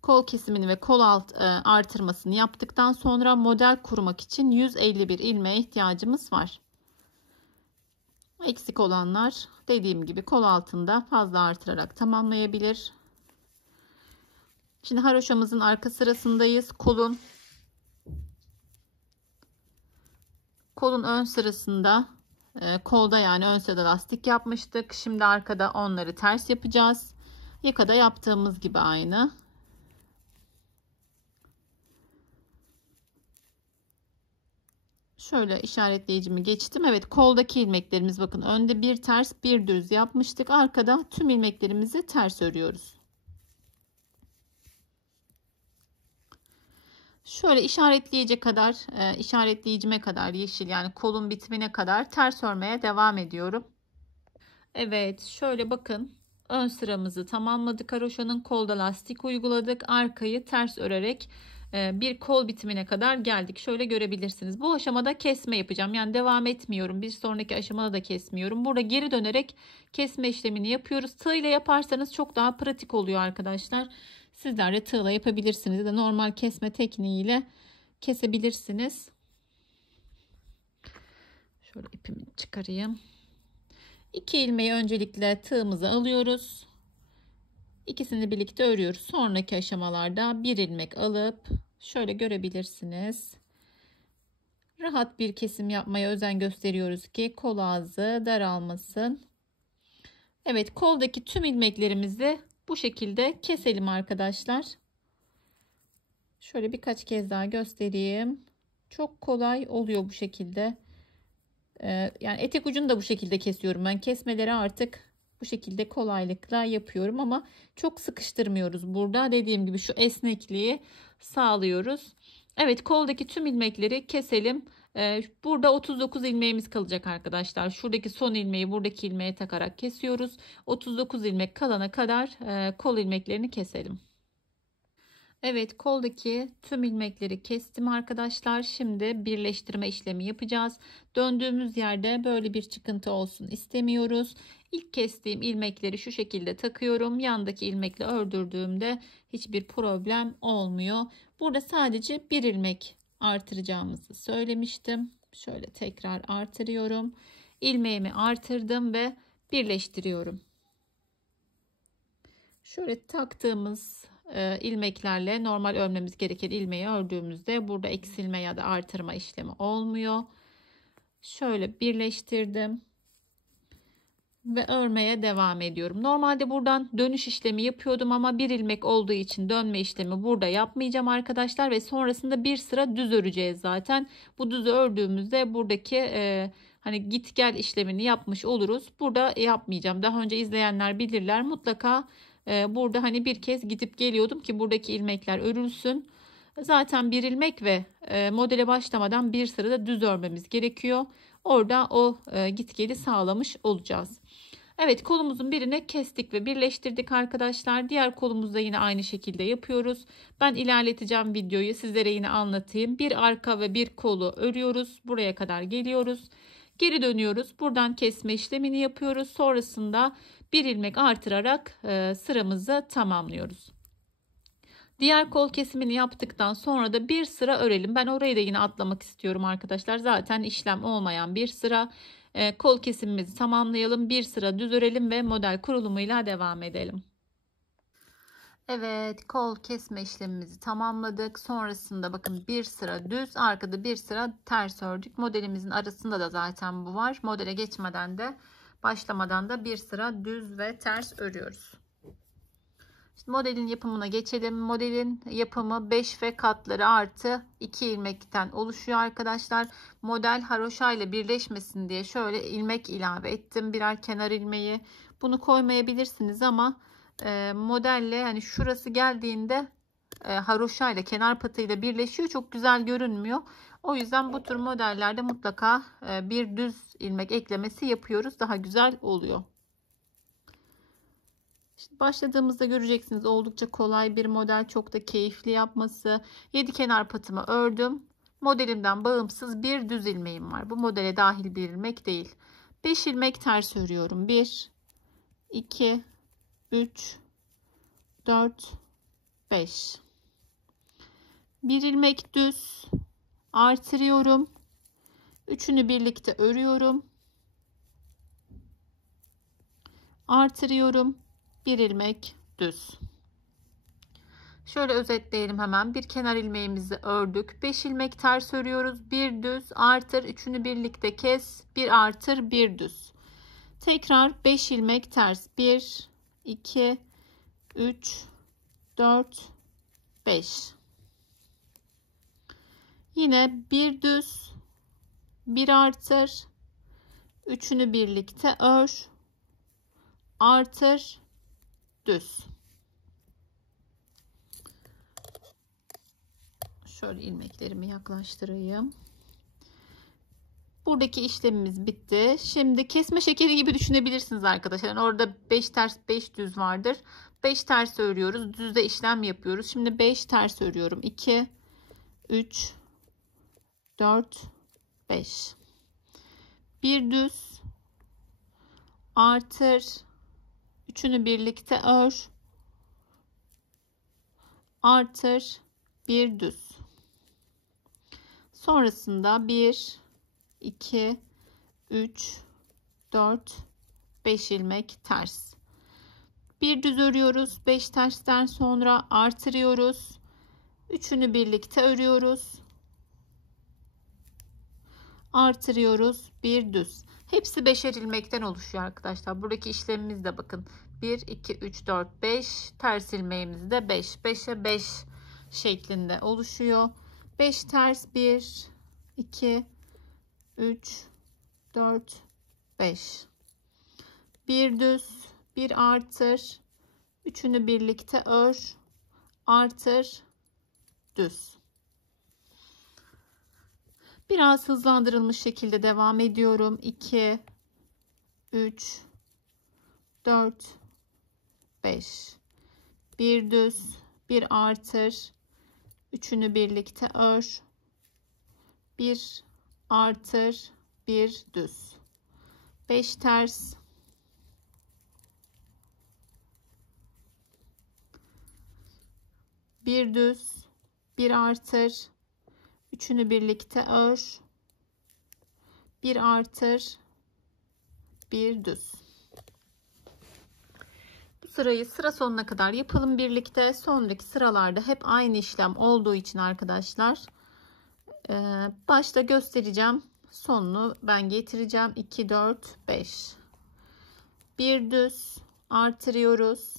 Kol kesimini ve kol alt artırmasını yaptıktan sonra model kurmak için 151 ilmeğe ihtiyacımız var. Eksik olanlar dediğim gibi kol altında fazla artırarak tamamlayabilir. Şimdi haroşamızın arka sırasındayız. Kolun ön sırasında kolda yani ön sırada lastik yapmıştık. Şimdi arkada onları ters yapacağız. Yakada yaptığımız gibi aynı. Şöyle işaretleyicimi geçtim. Evet, koldaki ilmeklerimiz bakın önde bir ters bir düz yapmıştık. Arkada tüm ilmeklerimizi ters örüyoruz. Şöyle işaretleyicime kadar yeşil yani kolun bitimine kadar ters örmeye devam ediyorum. Evet, şöyle bakın ön sıramızı tamamladık. Haroşanın kolda lastik uyguladık. Arkayı ters örerek bir kol bitimine kadar geldik. Şöyle görebilirsiniz. Bu aşamada kesme yapacağım. Yani devam etmiyorum. Bir sonraki aşamada da kesmiyorum. Burada geri dönerek kesme işlemini yapıyoruz. Tığ ile yaparsanız çok daha pratik oluyor arkadaşlar. Sizler de tığla yapabilirsiniz ya da normal kesme tekniğiyle kesebilirsiniz. Şöyle ipimi çıkarayım. 2 ilmeği öncelikle tığımıza alıyoruz. İkisini birlikte örüyoruz. Sonraki aşamalarda bir ilmek alıp şöyle görebilirsiniz. Rahat bir kesim yapmaya özen gösteriyoruz ki kol ağzı daralmasın. Evet, koldaki tüm ilmeklerimizi bu şekilde keselim arkadaşlar. Şöyle birkaç kez daha göstereyim. Çok kolay oluyor bu şekilde. Yani etek ucunu da bu şekilde kesiyorum. Ben kesmeleri artık bu şekilde kolaylıkla yapıyorum ama çok sıkıştırmıyoruz. Burada dediğim gibi şu esnekliği sağlıyoruz. Evet, koldaki tüm ilmekleri keselim. Burada 39 ilmeğimiz kalacak arkadaşlar. Şuradaki son ilmeği buradaki ilmeğe takarak kesiyoruz. 39 ilmek kalana kadar kol ilmeklerini keselim. Evet, koldaki tüm ilmekleri kestim arkadaşlar. Şimdi birleştirme işlemi yapacağız. Döndüğümüz yerde böyle bir çıkıntı olsun istemiyoruz. İlk kestiğim ilmekleri şu şekilde takıyorum. Yandaki ilmekle ördürdüğümde hiçbir problem olmuyor. Burada sadece bir ilmek artıracağımızı söylemiştim. Şöyle tekrar artırıyorum. İlmeğimi artırdım ve birleştiriyorum. Şöyle taktığımız ilmeklerle normal örmemiz gereken ilmeği ördüğümüzde burada eksilme ya da artırma işlemi olmuyor. Şöyle birleştirdim ve örmeye devam ediyorum. Normalde buradan dönüş işlemi yapıyordum ama bir ilmek olduğu için dönme işlemi burada yapmayacağım arkadaşlar ve sonrasında bir sıra düz öreceğiz zaten. Bu düzü ördüğümüzde buradaki hani git gel işlemini yapmış oluruz. Burada yapmayacağım. Daha önce izleyenler bilirler. Mutlaka burada hani bir kez gidip geliyordum ki buradaki ilmekler örülsün. Zaten bir ilmek ve modele başlamadan bir sırada düz örmemiz gerekiyor. Orada o git geli sağlamış olacağız. Evet, kolumuzun birini kestik ve birleştirdik arkadaşlar. Diğer kolumuzda yine aynı şekilde yapıyoruz. Ben ilerleteceğim videoyu, sizlere yine anlatayım. Bir arka ve bir kolu örüyoruz. Buraya kadar geliyoruz. Geri dönüyoruz. Buradan kesme işlemini yapıyoruz. Sonrasında bir ilmek artırarak sıramızı tamamlıyoruz. Diğer kol kesimini yaptıktan sonra da bir sıra örelim. Ben orayı da yine atlamak istiyorum arkadaşlar. Zaten işlem olmayan bir sıra. Kol kesimimizi tamamlayalım. Bir sıra düz örelim ve model kurulumuyla devam edelim. Evet, kol kesme işlemimizi tamamladık. Sonrasında bakın bir sıra düz, arkada bir sıra ters ördük. Modelimizin arasında da zaten bu var. Modele geçmeden de başlamadan da bir sıra düz ve ters örüyoruz. Şimdi modelin yapımına geçelim. Modelin yapımı 5 ve katları artı 2 ilmekten oluşuyor arkadaşlar. Model haroşa ile birleşmesin diye şöyle ilmek ilave ettim. Birer kenar ilmeği. Bunu koymayabilirsiniz ama modelle hani şurası geldiğinde haroşa ile kenar patıyla birleşiyor. Çok güzel görünmüyor. O yüzden bu tür modellerde mutlaka bir düz ilmek eklemesi yapıyoruz. Daha güzel oluyor. İşte başladığımızda göreceksiniz oldukça kolay bir model, çok da keyifli yapması. 7 kenar patımı ördüm. Modelimden bağımsız bir düz ilmeğim var. Bu modele dahil bir ilmek değil. 5 ilmek ters örüyorum. 1 2 3 4 5. Bir ilmek düz artırıyorum. Üçünü birlikte örüyorum. Artırıyorum. Bir ilmek düz. Şöyle özetleyelim hemen. Bir kenar ilmeğimizi ördük. 5 ilmek ters örüyoruz. Bir düz artır. Üçünü birlikte kes. Bir artır, bir düz. Tekrar 5 ilmek ters. 1, 2, 3, 4, 5. Yine bir düz, bir artır. Üçünü birlikte ör. Artır, düz. Şöyle ilmeklerimi yaklaştırayım. Buradaki işlemimiz bitti. Şimdi kesme şekeri gibi düşünebilirsiniz arkadaşlar. Yani orada 5 ters 5 düz vardır. 5 ters örüyoruz. Düzde işlem yapıyoruz. Şimdi 5 ters örüyorum. 2, 3, 4, 5. Bir düz artır. Üçünü birlikte ör. Artır. Bir düz. Sonrasında 1, 2, 3, 4, 5 ilmek ters. Bir düz örüyoruz. 5 tersten sonra artırıyoruz. Üçünü birlikte örüyoruz. Artırıyoruz. Bir düz. Hepsi 5'er ilmekten oluşuyor arkadaşlar. Buradaki işlemimiz de bakın. 1, 2, 3, 4, 5. Ters ilmeğimiz de 5. 5'e 5 şeklinde oluşuyor. 5 ters 1, 2, 3, 4, 5. Bir düz, bir artır. Üçünü birlikte ör. Artır, düz. Biraz hızlandırılmış şekilde devam ediyorum. 2, 3, 4, 5. Bir düz, bir artır. Üçünü birlikte ör. Bir artır, bir düz. 5 ters. Bir düz, bir artır. Üçünü birlikte ör. Bir artır, bir düz. Bu sırayı sıra sonuna kadar yapalım birlikte. Sonraki sıralarda hep aynı işlem olduğu için arkadaşlar başta göstereceğim. Sonunu ben getireceğim. 2, 4, 5. Bir düz artırıyoruz.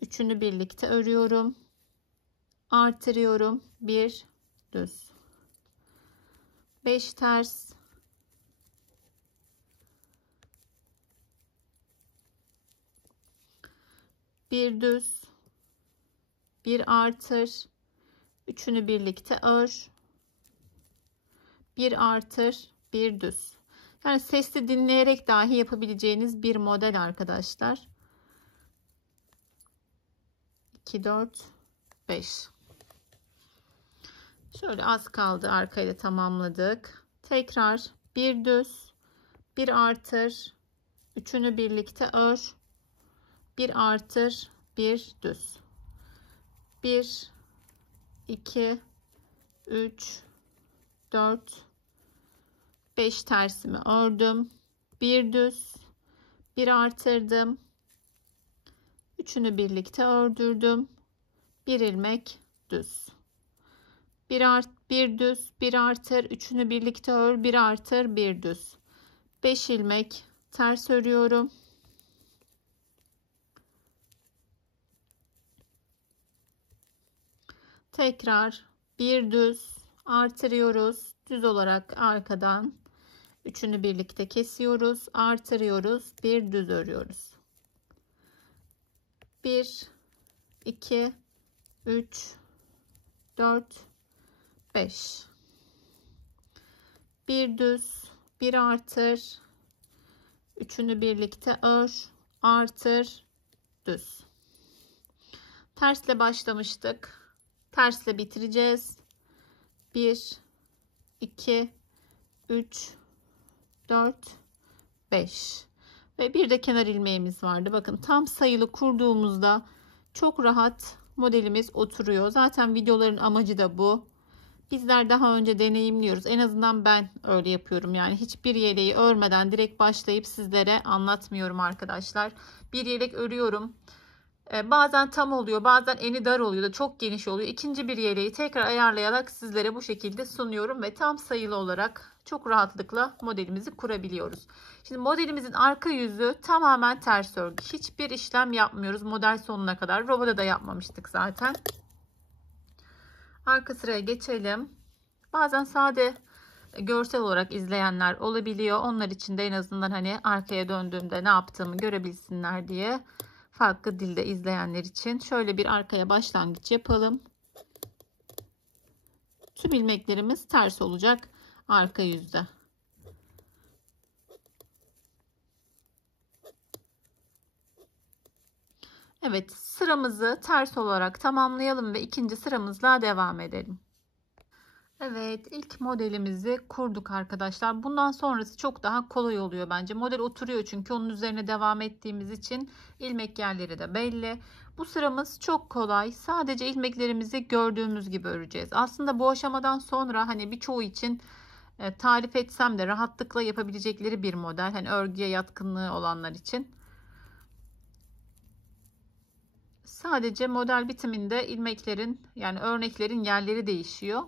Üçünü birlikte örüyorum. Artırıyorum. Bir düz. 5 ters. Bir düz. Bir artır. Üçünü birlikte ör. Bir artır. Bir düz. Yani sesli dinleyerek dahi yapabileceğiniz bir model arkadaşlar. 2, 4, 5. Şöyle az kaldı. Arkayı da tamamladık. Tekrar bir düz, bir artır. Üçünü birlikte ör. Bir artır, bir düz. 1, 2, 3, 4, 5 tersimi ördüm. Bir düz, bir artırdım. Üçünü birlikte ördürdüm. Bir ilmek düz. Bir düz, bir artır, üçünü birlikte ör, bir artır, bir düz. 5 ilmek ters örüyorum. Tekrar bir düz artırıyoruz. Düz olarak arkadan üçünü birlikte kesiyoruz, artırıyoruz, bir düz örüyoruz. 1, 2, 3, 4, 5. Bir düz, bir artır. Üçünü birlikte ör, artır, düz. Tersle başlamıştık. Tersle bitireceğiz. 1, 2, 3, 4, 5. Ve bir de kenar ilmeğimiz vardı. Bakın tam sayılı kurduğumuzda Çok rahat modelimiz oturuyor. Zaten videoların amacı da bu. Bizler daha önce deneyimliyoruz. En azından ben öyle yapıyorum. Yani hiçbir yeleği örmeden direkt başlayıp sizlere anlatmıyorum arkadaşlar. Bir yelek örüyorum. Bazen tam oluyor, bazen eni dar oluyor da çok geniş oluyor. İkinci bir yeleği tekrar ayarlayarak sizlere bu şekilde sunuyorum ve tam sayılı olarak çok rahatlıkla modelimizi kurabiliyoruz. Şimdi modelimizin arka yüzü tamamen ters örgü. Hiçbir işlem yapmıyoruz model sonuna kadar. Robada da yapmamıştık zaten. Arka sıraya geçelim. Bazen sade görsel olarak izleyenler olabiliyor. Onlar için de en azından hani arkaya döndüğümde ne yaptığımı görebilsinler diye. Farklı dilde izleyenler için şöyle bir arkaya başlangıç yapalım. Tüm ilmeklerimiz ters olacak arka yüzde. Evet, sıramızı ters olarak tamamlayalım ve ikinci sıramızla devam edelim. Evet, ilk modelimizi kurduk arkadaşlar. Bundan sonrası çok daha kolay oluyor bence. Model oturuyor çünkü onun üzerine devam ettiğimiz için ilmek yerleri de belli. Bu sıramız çok kolay. Sadece ilmeklerimizi gördüğümüz gibi öreceğiz. Aslında bu aşamadan sonra hani birçoğu için tarif etsem de rahatlıkla yapabilecekleri bir model. Hani örgüye yatkınlığı olanlar için. Sadece model bitiminde ilmeklerin yani örneklerin yerleri değişiyor.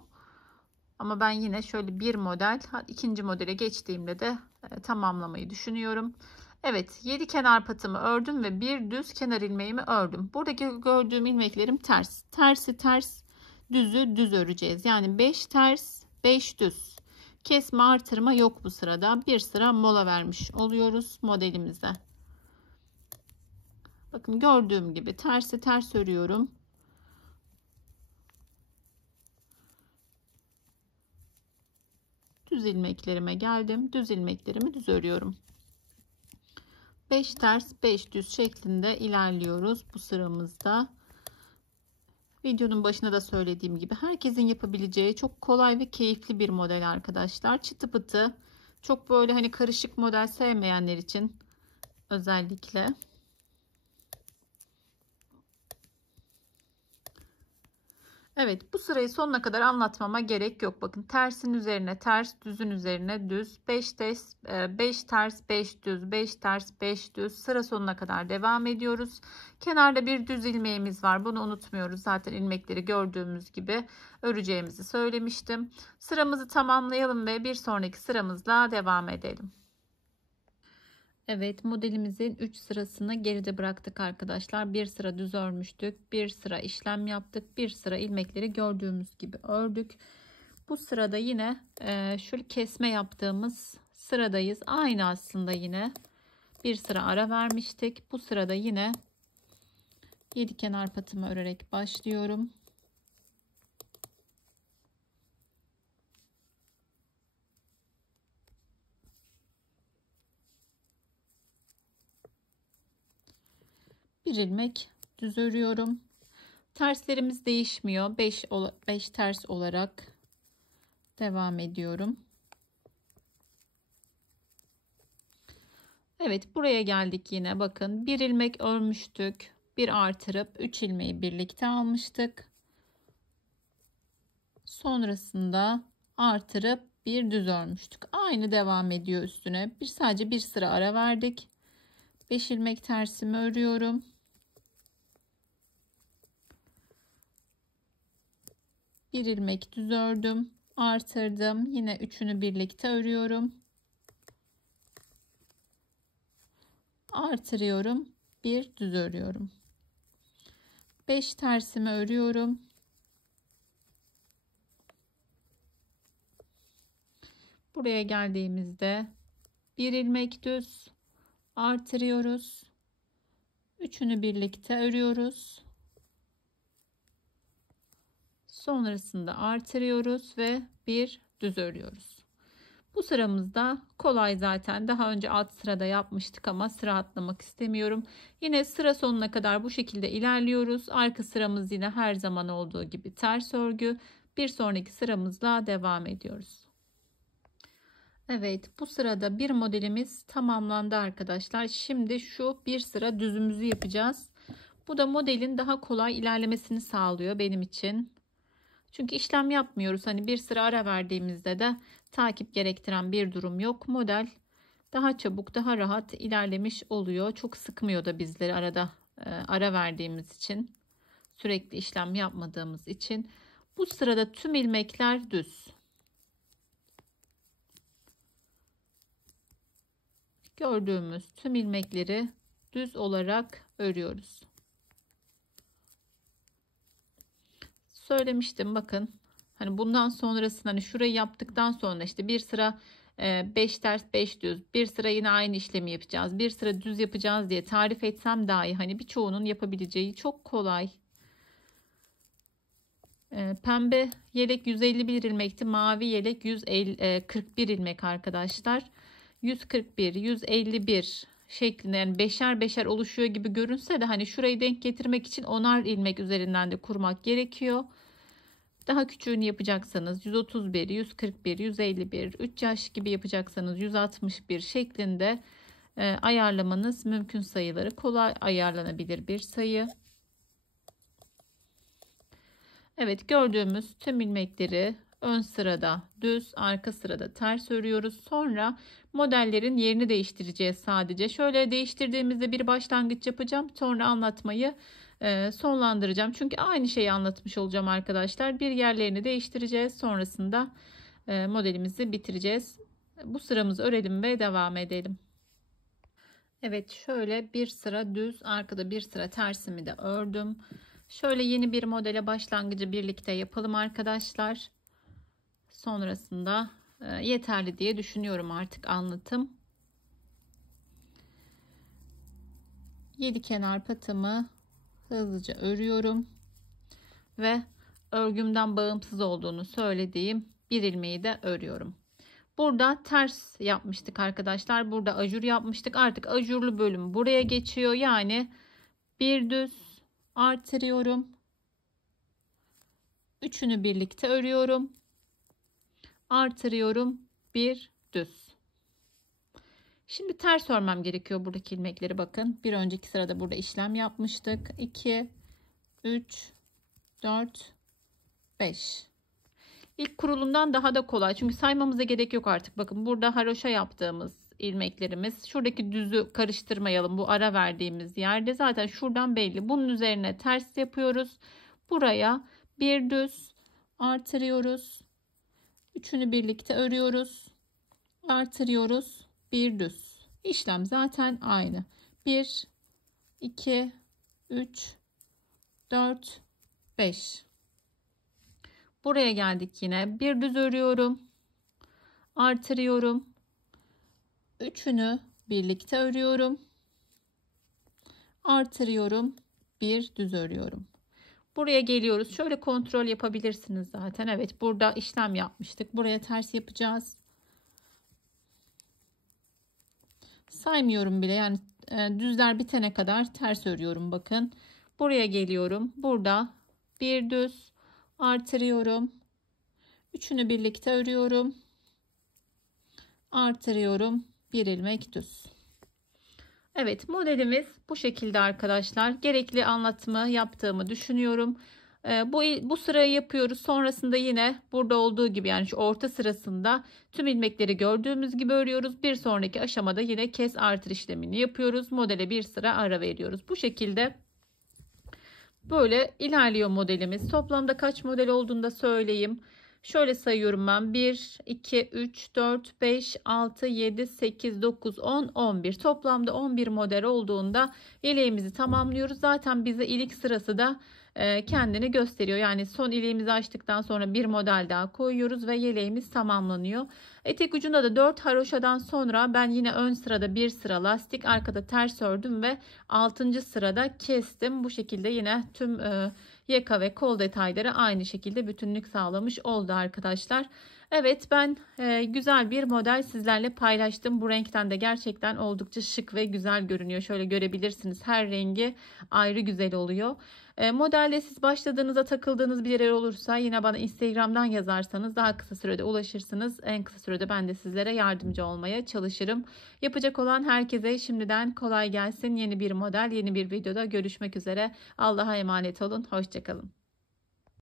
Ama ben yine şöyle bir model, ikinci modele geçtiğimde de tamamlamayı düşünüyorum. Evet, 7 kenar patımı ördüm ve bir düz kenar ilmeğimi ördüm. Buradaki gördüğüm ilmeklerim ters. Tersi ters, düzü düz öreceğiz. Yani 5 ters, 5 düz. Kesme artırma yok bu sırada. Bir sıra mola vermiş oluyoruz modelimize. Bakın gördüğüm gibi tersi ters örüyorum. Düz ilmeklerime geldim. Düz ilmeklerimi düz örüyorum. 5 ters 5 düz şeklinde ilerliyoruz bu sıramızda. Videonun başında da söylediğim gibi herkesin yapabileceği çok kolay ve keyifli bir model arkadaşlar. Çıtı pıtı, çok böyle hani karışık model sevmeyenler için özellikle. Evet, bu sırayı sonuna kadar anlatmama gerek yok. Bakın tersin üzerine ters, düzün üzerine düz, 5 ters, 5 ters, 5 düz, 5 ters, 5 düz sıra sonuna kadar devam ediyoruz. Kenarda bir düz ilmeğimiz var. Bunu unutmuyoruz. Zaten ilmekleri gördüğümüz gibi öreceğimizi söylemiştim. Sıramızı tamamlayalım ve bir sonraki sıramızla devam edelim. Evet, modelimizin 3 sırasını geride bıraktık arkadaşlar. Bir sıra düz örmüştük. Bir sıra işlem yaptık. Bir sıra ilmekleri gördüğümüz gibi ördük. Bu sırada yine şöyle kesme yaptığımız sıradayız. Aynı aslında yine bir sıra ara vermiştik. Bu sırada yine 7 kenar patımı örerek başlıyorum. Bir ilmek düz örüyorum. Terslerimiz değişmiyor. 5 ters olarak devam ediyorum. Evet, buraya geldik yine. Bakın bir ilmek örmüştük. Bir artırıp 3 ilmeği birlikte almıştık. Sonrasında artırıp bir düz örmüştük. Aynı devam ediyor üstüne. Sadece bir sıra ara verdik. 5 ilmek tersimi örüyorum. Bir ilmek düz ördüm. Artırdım. Yine üçünü birlikte örüyorum. Artırıyorum. Bir düz örüyorum. 5 tersimi örüyorum. Buraya geldiğimizde bir ilmek düz artırıyoruz. Üçünü birlikte örüyoruz. Sonrasında artırıyoruz ve bir düz örüyoruz. Bu sıramızda kolay zaten. Daha önce alt sırada yapmıştık ama sıra atlamak istemiyorum. Yine sıra sonuna kadar bu şekilde ilerliyoruz. Arka sıramız yine her zaman olduğu gibi ters örgü. Bir sonraki sıramızla devam ediyoruz. Evet, bu sırada bir modelimiz tamamlandı arkadaşlar. Şimdi şu bir sıra düzümüzü yapacağız. Bu da modelin daha kolay ilerlemesini sağlıyor benim için. Çünkü işlem yapmıyoruz. Hani bir sıra ara verdiğimizde de takip gerektiren bir durum yok. Model daha çabuk, daha rahat ilerlemiş oluyor. Çok sıkmıyor da bizleri arada ara verdiğimiz için. Sürekli işlem yapmadığımız için. Bu sırada tüm ilmekler düz. Gördüğümüz tüm ilmekleri düz olarak örüyoruz. Söylemiştim bakın. Hani bundan sonrasında hani şurayı yaptıktan sonra işte bir sıra 5 ters 5 düz, bir sıra yine aynı işlemi yapacağız, bir sıra düz yapacağız diye tarif etsem dahi hani birçoğunun yapabileceği çok kolay. Pembe yelek 151 ilmekti, mavi yelek 141 ilmek arkadaşlar. 141, 151 şeklinde, yani beşer beşer oluşuyor gibi görünse de hani şurayı denk getirmek için 10'ar ilmek üzerinden de kurmak gerekiyor. Daha küçüğünü yapacaksanız 131, 141, 151, 3 yaş gibi yapacaksanız 161 şeklinde ayarlamanız mümkün, sayıları kolay ayarlanabilir bir sayı. Evet, gördüğümüz tüm ilmekleri ön sırada düz, arka sırada ters örüyoruz. Sonra modellerin yerini değiştireceğiz sadece. Şöyle değiştirdiğimizde bir başlangıç yapacağım. Sonra anlatmayı sonlandıracağım. Çünkü aynı şeyi anlatmış olacağım arkadaşlar. Bir yerlerini değiştireceğiz. Sonrasında modelimizi bitireceğiz. Bu sıramızı örelim ve devam edelim. Evet, şöyle bir sıra düz, arkada bir sıra tersimi de ördüm. Şöyle yeni bir modele başlangıcı birlikte yapalım arkadaşlar. Sonrasında yeterli diye düşünüyorum artık anlatım. 7 kenar patımı hızlıca örüyorum ve örgümden bağımsız olduğunu söylediğim bir ilmeği de örüyorum. Burada ters yapmıştık arkadaşlar. Burada ajur yapmıştık. Artık ajurlu bölüm buraya geçiyor. Yani bir düz artırıyorum. Üçünü birlikte örüyorum. Artırıyorum. Bir düz. Şimdi ters örmem gerekiyor buradaki ilmekleri, bakın. Bir önceki sırada burada işlem yapmıştık. 2, 3, 4, 5. İlk kurulumdan daha da kolay. Çünkü saymamıza gerek yok artık. Bakın burada haroşa yaptığımız ilmeklerimiz. Şuradaki düzü karıştırmayalım. Bu ara verdiğimiz yerde zaten şuradan belli. Bunun üzerine ters yapıyoruz. Buraya bir düz artırıyoruz. Üçünü birlikte örüyoruz. Artırıyoruz. Bir düz. İşlem zaten aynı. 1, 2, 3, 4, 5. Buraya geldik yine. Bir düz örüyorum. Artırıyorum. Üçünü birlikte örüyorum. Artırıyorum. Bir düz örüyorum. Buraya geliyoruz. Şöyle kontrol yapabilirsiniz zaten. Evet, burada işlem yapmıştık. Buraya ters yapacağız. Saymıyorum bile. Yani düzler bitene kadar ters örüyorum. Bakın. Buraya geliyorum. Burada bir düz artırıyorum. Üçünü birlikte örüyorum. Artırıyorum. Bir ilmek düz. Evet, modelimiz bu şekilde arkadaşlar. Gerekli anlatımı yaptığımı düşünüyorum. Bu sırayı yapıyoruz. Sonrasında yine burada olduğu gibi, yani şu orta sırasında tüm ilmekleri gördüğümüz gibi örüyoruz. Bir sonraki aşamada yine kes artır işlemini yapıyoruz. Modele bir sıra ara veriyoruz. Bu şekilde böyle ilerliyor modelimiz. Toplamda kaç model olduğunu da söyleyeyim. Şöyle sayıyorum ben. 1, 2, 3, 4, 5, 6, 7, 8, 9, 10, 11. Toplamda 11 model olduğunda yeleğimizi tamamlıyoruz. Zaten bize ilik sırası da kendini gösteriyor. Yani son iliğimizi açtıktan sonra bir model daha koyuyoruz ve yeleğimiz tamamlanıyor. Etek ucunda da 4 haroşadan sonra ben yine ön sırada bir sıra lastik, arkada ters ördüm ve 6. sırada kestim. Bu şekilde yine tüm yaka ve kol detayları aynı şekilde bütünlük sağlamış oldu arkadaşlar. Evet, ben güzel bir model sizlerle paylaştım. Bu renkten de gerçekten oldukça şık ve güzel görünüyor. Şöyle görebilirsiniz, her rengi ayrı güzel oluyor. Modelle siz başladığınızda takıldığınız bir yer olursa yine bana Instagram'dan yazarsanız daha kısa sürede ulaşırsınız. En kısa sürede sürede ben de sizlere yardımcı olmaya çalışırım. Yapacak olan herkese şimdiden kolay gelsin. Yeni bir model, yeni bir videoda görüşmek üzere. Allah'a emanet olun. Hoşça kalın.